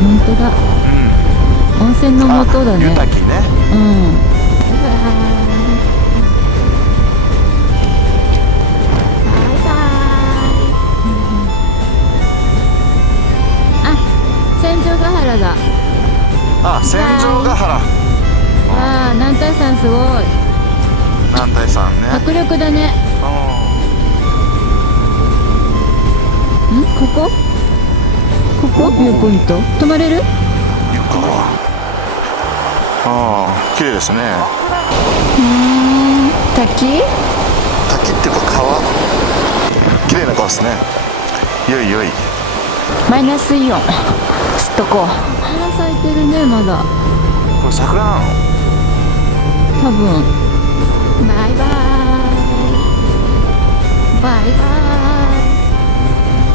本当だ。温泉の元だね。湯滝ね。うん。千畳ヶ原だ。あ、千畳ヶ原。わあ、男体山すごい。男体山ね。迫力だね。ここビューポイント泊まれる？綺麗ですね。滝っていうか川。綺麗な川ですね。よいよい。マイナスイオン吸っとこう。花咲いてるね、まだ。これ桜なの？多分。バイバイバイバ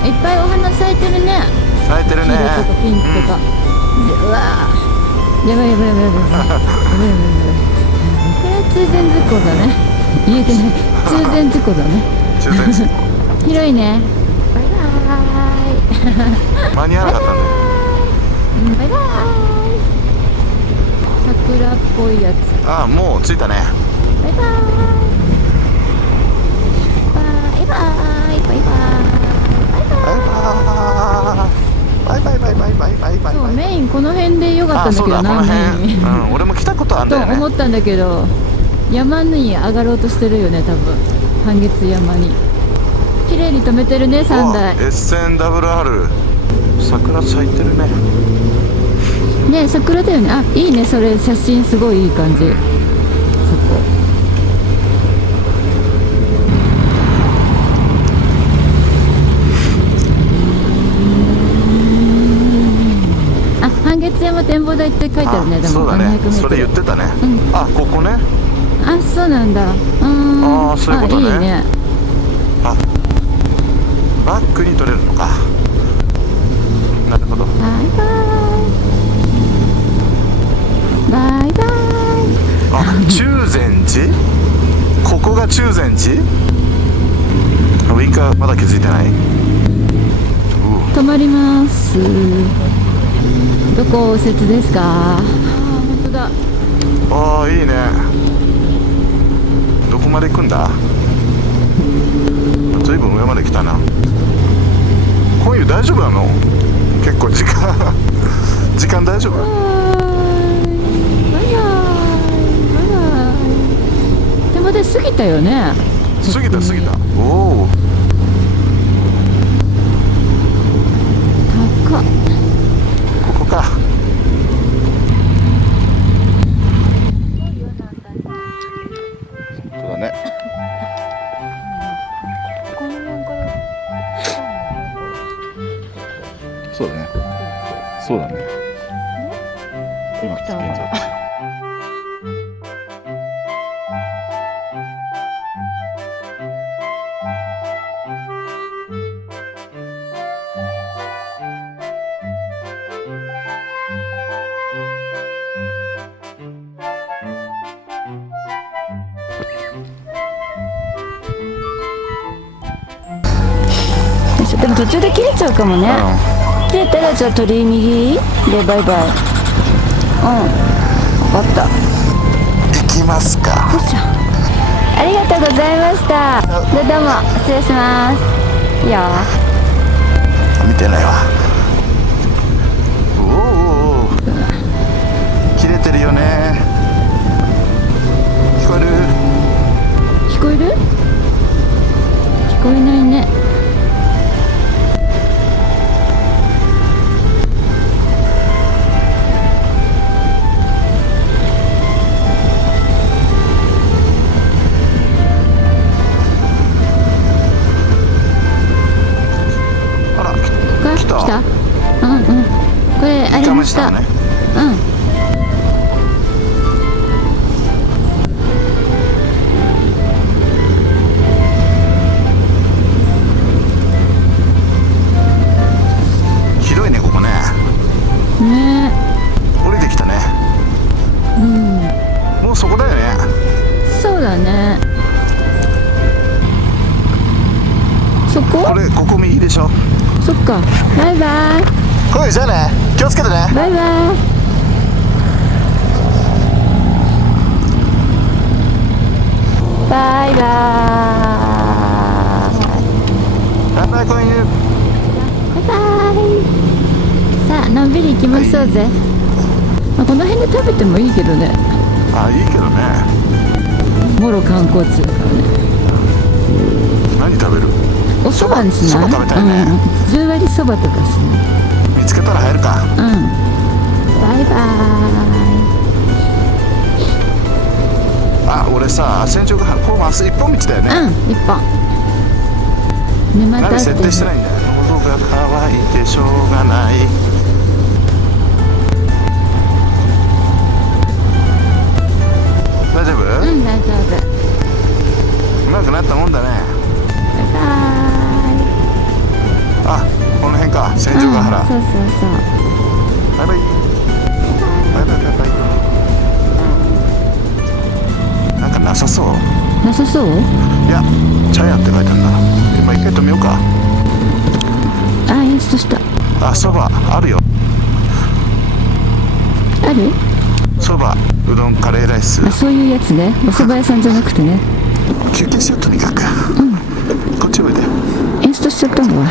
イ。いっぱいお花咲いてるね。咲いてるね。黄色とかピンクとか。うわー、やばいやばいやばいやばいやばいやばいやばい。これは中禅寺湖だね。言えてない。中禅寺湖だね。中禅寺湖。広いね。バイバーイ。間に合わなかったんだよ。バイバーイ。桜っぽいやつ。あ、もう着いたね。バイバーイ。バイバーイ。バイバーイ。バイバーイ。そう、メインこの辺でよかったんだけどな、メイン。俺も来たことあるんだよね。と思ったんだけど、山に上がろうとしてるよね、多分。半月山に。綺麗に止めてるね、3台。SNWR。桜咲いてるね。ね、桜だよね。あ、いいね、それ写真すごいいい感じ。そこ。あ、半月山展望台って書いてあるね。でもそうだね。 700m。それ言ってたね。あ、ここね。あ、そうなんだ。あ、そういうことね。いいね。あ、バックに撮れるのか。なるほど。バイバイバイバイ。あ、中禅寺。ここが中禅寺。ウインカーまだ気づいてない。止まります。どこ右折ですか？あ、本当だ。ああ、いいね。どこまで行くんだ？ずいぶん上まで来たな。今夜大丈夫なの？結構時間大丈夫？バイバイバイバイ。手元過ぎたよね。過ぎた。おお。高っ。ここか。そうだね。そうだね。そうだね。できた。でも途中で切れちゃうかもね。切れたらじゃあ鳥居右でバイバイ。分かった。行きますか。よいしょ。ありがとうございました。どうも失礼します。いいよ。見てないわ。おお。切れてるよね。聞こえる？聞こえる？聞こえないね。来た？これありました。広いね、ここね。ね。降りてきたね。もうそこだよね。そうだね。そこ？ここ右でしょ。そっか。バイバイ。来い、じゃあね。気をつけてね。バイバイ。バイババイバイ子犬。イ。バイバイ。さあのんびり行きましょうぜ。まあ、この辺で食べてもいいけどね。あ、いいけどね。もろ観光地だからね。何食べる？おそばにしない？そば食べたいね。10割そばとかしない？見つけたら入るか。バイバあ、俺さ、千住ヶ原こうまっすぐ一本道だよね。イ。一本。沼田って。何設定してないんだよ。喉が渇いてしょうがない。大丈夫？大丈夫。うまくなったもんだね。バイバあ、この辺か、千イ。住ヶ原。そうそうそう。バイバイ。バイバイバイバイ。なんかなさそう。なさそう？いや、茶屋って書いてあるんだ。今一回止めようか。あ、インストした。あ、そばあるよ。ある？そば、うどん、カレーライス。あ、そういうやつね。お蕎麦屋さんじゃなくてね。休憩しよう、とにかく。こっちおいで。インストしちゃったんだわ。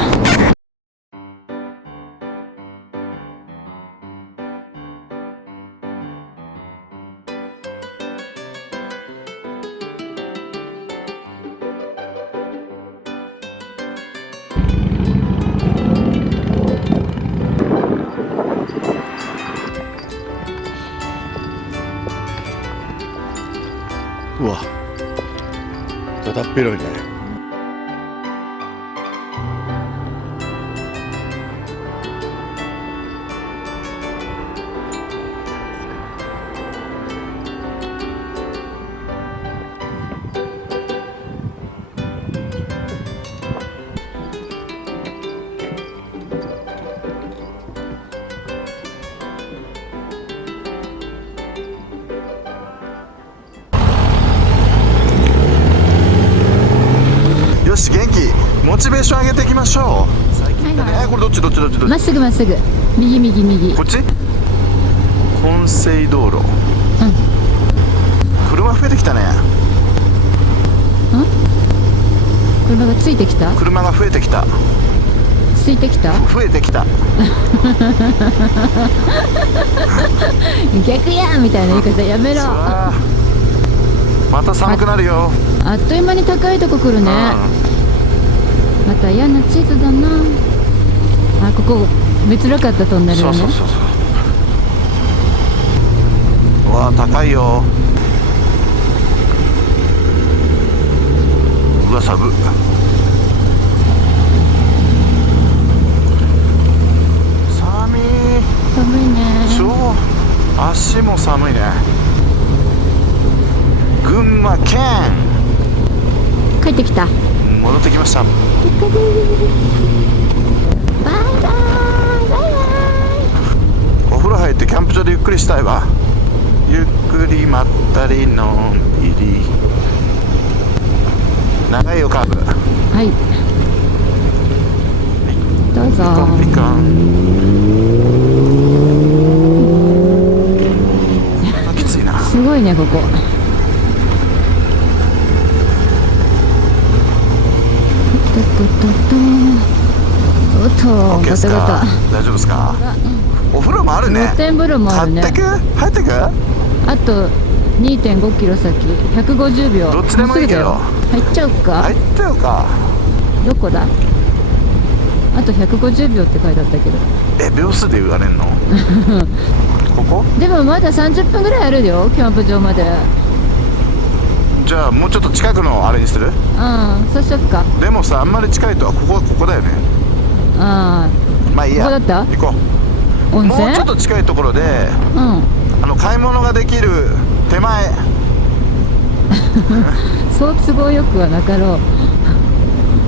うわ、だだっ広いね。よし、元気モチベーション上げていきましょう。最近だね。はいはいこれどっちどっちどっちどっち？まっすぐまっすぐ。右右右。こっち？本西道路。車増えてきたね。車がついてきた？車が増えてきた。ついてきた？増えてきた。逆やみたいな言い方やめろ。さあまた寒くなるよ。あっという間に高いとこ来るね。また嫌な地図だな。あ、ここめつらかったトンネルそよね。うそうそうそう。うわあ、高いよ。うわ、寒。寒い。寒いね。超足も寒いね。群馬県帰ってきた。戻ってきました。バイバイバイバイ。お風呂入ってキャンプ場でゆっくりしたいわ。ゆっくりまったりのんびり。長いよカーブ。はい。どうぞ。ピコンピコン。きついな。すごいねここ。おっとオッケーですガタガか？タ。大丈夫ですか？お風呂もあるね。露天風呂もあるね。買ってく？入ってく？あと 2.5 キロ先150秒。どっちでもいいけどもうすぐだよ。入っちゃうか。入ってよか。どこだ？あと150秒って書いてあったけど。秒数で言われんの？ここ？でもまだ30分ぐらいあるよキャンプ場まで。じゃあもうちょっと近くのあれにする？そうしよっか。でもさ、あんまり近いとここだよね。まあいいや。ここだった？行こう。温泉？もうちょっと近いところで買い物ができる手前。そう都合よくはなかろう。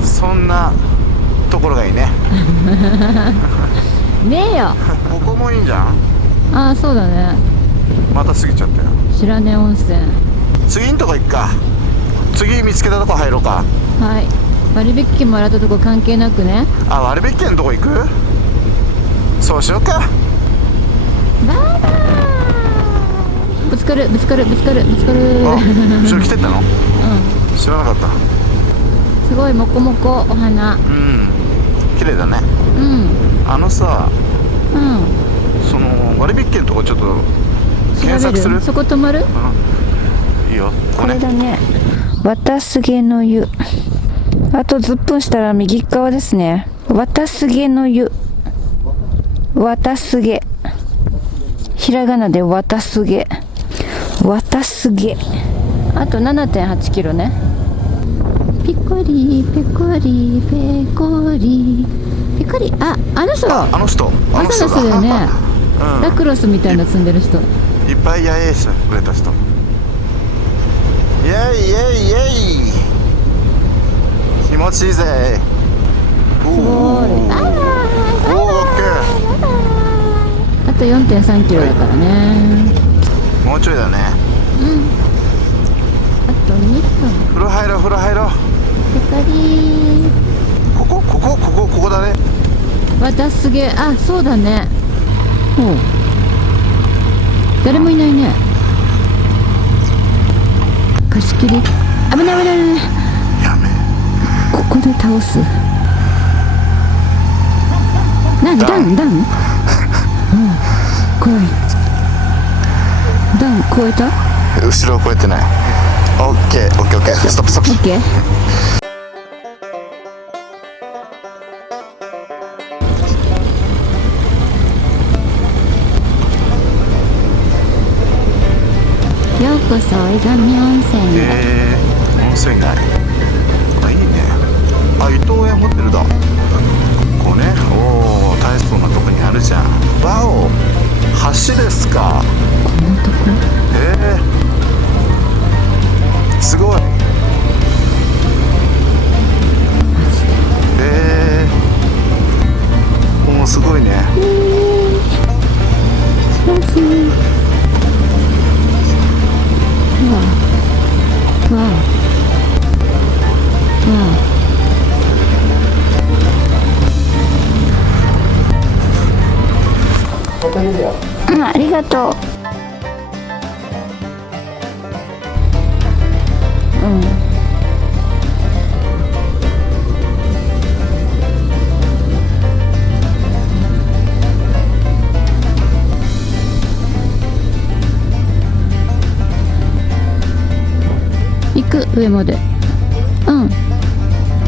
そんなところがいいね。ねえよ。ここもいいんじゃん。そうだね。また過ぎちゃったよ。白根温泉。次んとこ行くか。次見つけたとこ入ろうか。はい。割引券もらったとこ関係なくね。割引券のとこ行く？そうしようか。バイバイ。ぶつかるぶつかるぶつかるぶつかる。あ、後ろ来てったの？うん、知らなかった。すごいモコモコお花。うん、綺麗だね。うん、さ、うん、その割引券のとこちょっと検索する？そこ止まる？いいよ。これだね。綿すげの湯。あと10分したら右側ですね。綿すげの湯。綿すげ。ひらがなで綿すげ。綿すげ。あと 7.8 キロね。ピコリペコリペコリペコリ。あの人。あの人だよね。うん、ラクロスみたいな積んでる人。いっぱいやえしてくれた人。イエイイエイイエイ、気持ちいいぜ。すごい。オッケー。あと 4.3 キロだからね。もうちょいだね。うん。あと2分。風呂入ろう風呂入ろう。ペカリー。ここだね。わすげえ。あ、そうだね。おう、誰もいないね。貸し切り。危ない危ない危ない。やめ。ここで倒す。ダン。うん、怖い。ダン越えた？後ろを越えてない。オッケー。ストップ。オッケー。ようこそ江上温泉へ。温泉街。あ、いいね。あ、伊東園ホテルだ。ここね。おお、大層なとこにあるじゃん。わお、橋ですか。こんなとこ。すごい。もうすごいね。わあ、ありがとう。うん。行く、上まで。うん、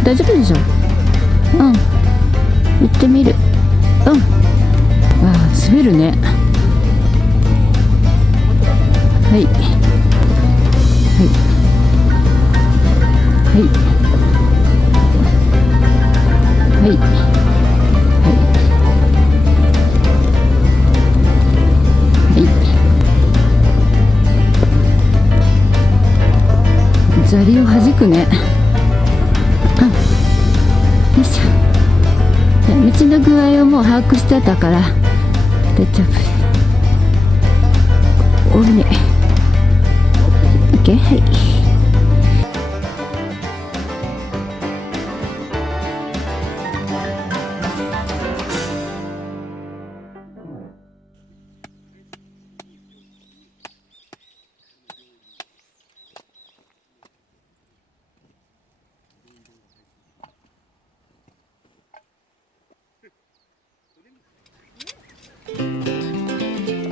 大丈夫でしょ。うん、行ってみる。うん。わあ、滑るね。はいはい砂利を弾くね。うん、よいしょ。道の具合をもう把握してたから大丈夫。おいね。オッケー。はい。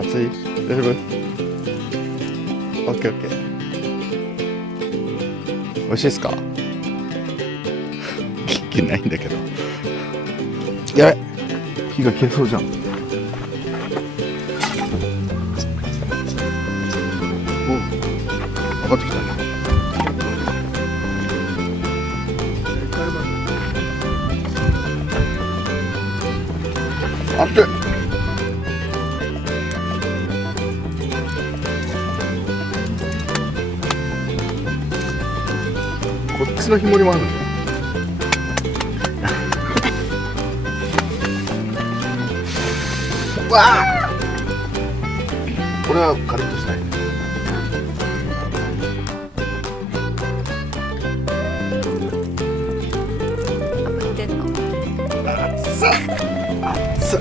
暑い？大丈夫？オッケー。美味しいですか？元気ないんだけど。やべ、火が消えそうじゃん。お、上がってきたね。熱い。こっちの紐にもあるんだよ。わあ、これはカリッとしたいね。熱っ。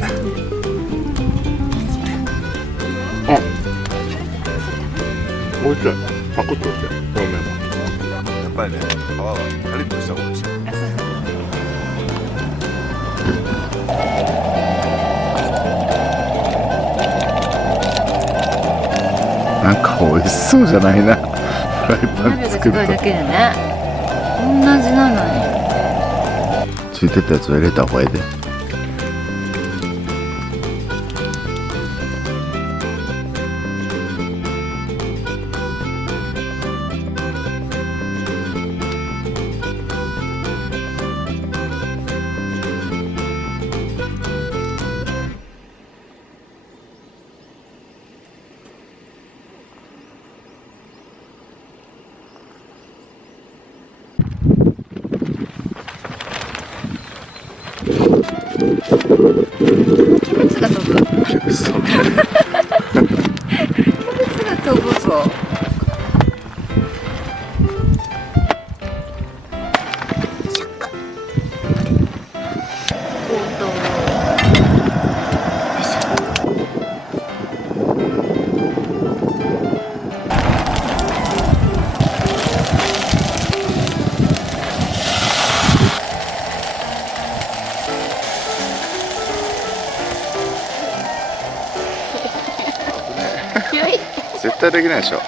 おいしい。パクッとして表面はやっぱりね、皮はカリッとした方がおいしい。なんか美味しそうじゃないな。フライパン作るとだけでね、同じなのについてたやつを入れた方がいいで。キャベツが飛ぶ。そうね。キャベツが飛ぶぞ。絶対できないでしょ。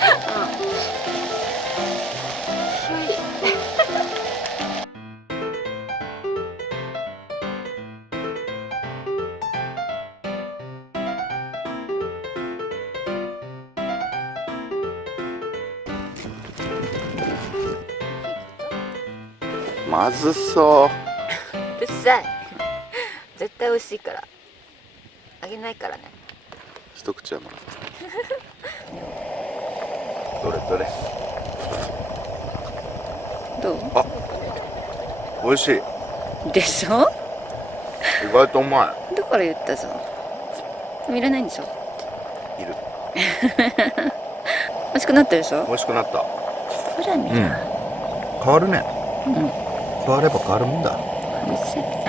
まずそう。うっさい。絶対美味しいからあげないからね。一口はまずどれどれ。どう？あ、美味しい。でしょ？意外とうまだから言ったぞ。でもいらないんでしょ？い。いる。美味しくなったでしょ？美味しくなった。ほら見ろ。変わるね。うん。変われば変わるもんだ。うるせえ。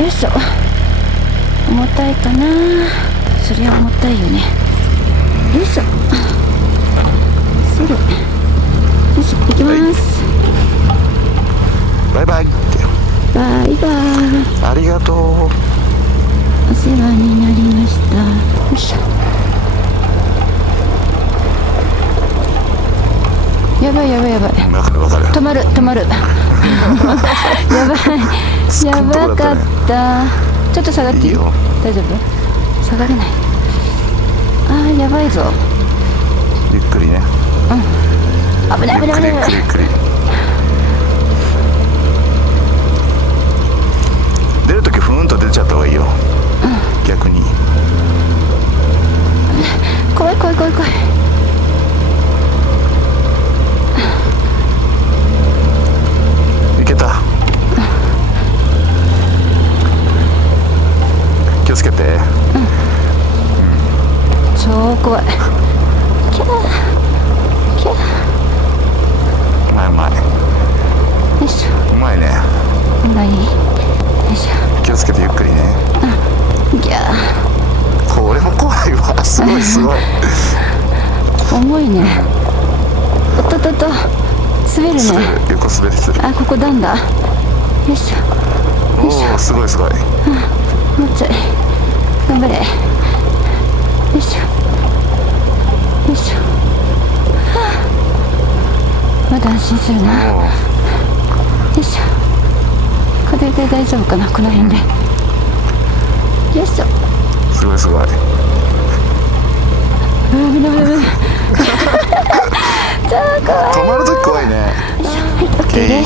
よいしょ。重たいかな。そりゃ重たいよね。よいしょ。それ。よし、行きます。バイバイ。バイバイ。ありがとう。お世話になりました。よいしょ。やばいやばいやばい。わかるわかる。止まる止まる。やばい。やばかった。ちょっと下がっていい？いいよ。大丈夫？下がれない。あーやばいぞ。ゆっくりね。危ない危ない危ない危ない。ゆっくり。出るときふーんと出ちゃった方がいいよ。逆に。怖い怖い怖い怖い。いけた。気をつけて。超怖い。キャーキャー。うまいうまい。よいしょ。うまいね。うまい。よいしょ。気をつけてゆっくりね。ギャー。これも怖いわ。すごいすごい。重いね。おっとっとっと。滑るね。横滑りする。あ、ここ段だ。よいしょ。よいしょ。おお、すごいすごい。もうちょい。頑張れ。よいしょ。よいしょ。はあ、まだ安心するな。よいしょ。これで大丈夫かな、この辺で。よいしょ。すごいすごい。危ない危ない危ない。超怖い。止まるとき怖いね。よいしょ。はい、オッケーで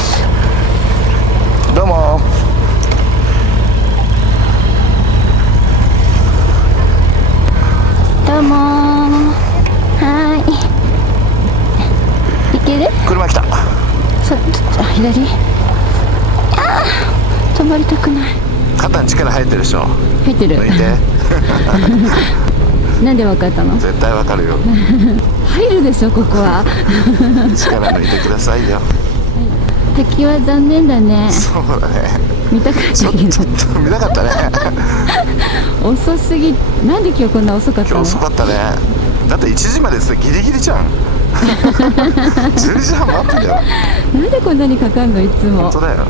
左。あー、止まりたくない。肩に力入ってるでしょ。入ってる。抜いてなんでわかったの？絶対わかるよ。入るでしょ、ここは。力抜いてくださいよ。敵は残念だね。そうだね。見たかったけどちょっと見なかったね。遅すぎ。なんで今日こんな遅かったの？今日遅かったね。だって1時までですギリギリじゃん。10時半待ってたよ。なんでこんなにかかんのいつも。本当だよ。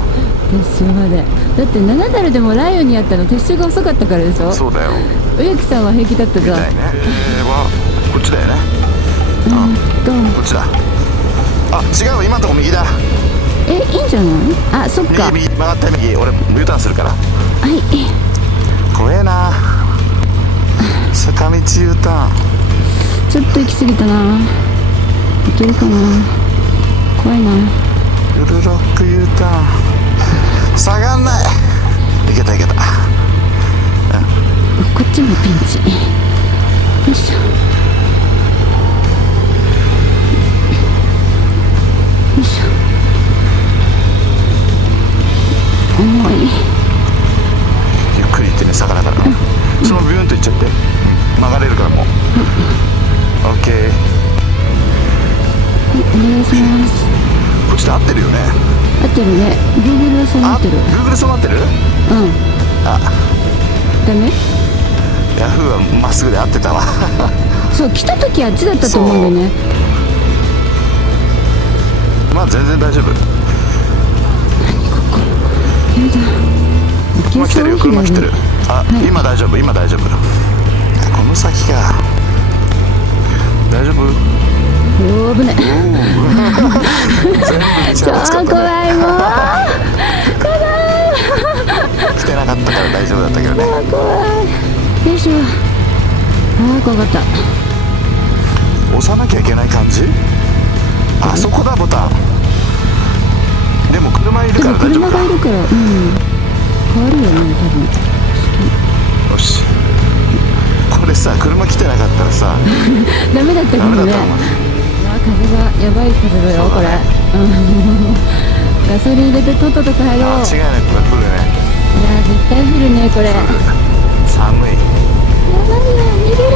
撤収まで。だって7ダルでもライオンにあったの撤収が遅かったからでしょ。そうだよ。植木さんは平気だったじゃん。みたいね。はこっちだよね。どうも。こっちだ。あ、違う、今のとこ右だ。いいんじゃない？あ、そっか。右曲がって右。俺 U ターンするから。はい。怖えな。坂道 U ターン。ちょっと行き過ぎたな。いけるかな。怖いな。フルロック U ターン。下がんない。いけたいけた。こっちもピンチ。よいしょ。よいしょ。重い。ゆっくり行ってね、坂だから。そのままビューンと行っちゃって。曲がれるからもう。オッケー。はい、お願いします。こっちで合ってるよね。合ってるね。Google はそうなってる。Google そうなってる？うん。あ、ダメ？ヤフーはまっすぐで合ってたわ。そう、来た時あっちだったと思うんだよね。まあ全然大丈夫。やだ。車来てるよ、車来てる。あ、はい、今大丈夫、今大丈夫。この先か。大丈夫？おー、危ない。超怖いもん。来てなかったから大丈夫だったけどね。怖い。よいしょ。あー、怖かった。押さなきゃいけない感じ？あそこだ、ボタン。でも車いるから大丈夫か。車がいるから、うん。変わるよね、多分。よし。これさ、車来てなかったらさダメだったかもね。風がやばい風だよ、これ。ガソリン入れてとっとと帰ろう。違うね、これ来るね。いや、絶対降るね、これ。寒い。やばいよ、逃げろ。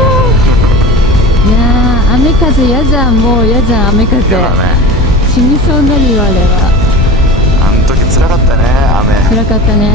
いやー、雨風やじゃん、もうやじゃん、雨風。やだね。死にそうになるよ、あれは。あの時辛かったね、雨。辛かったね。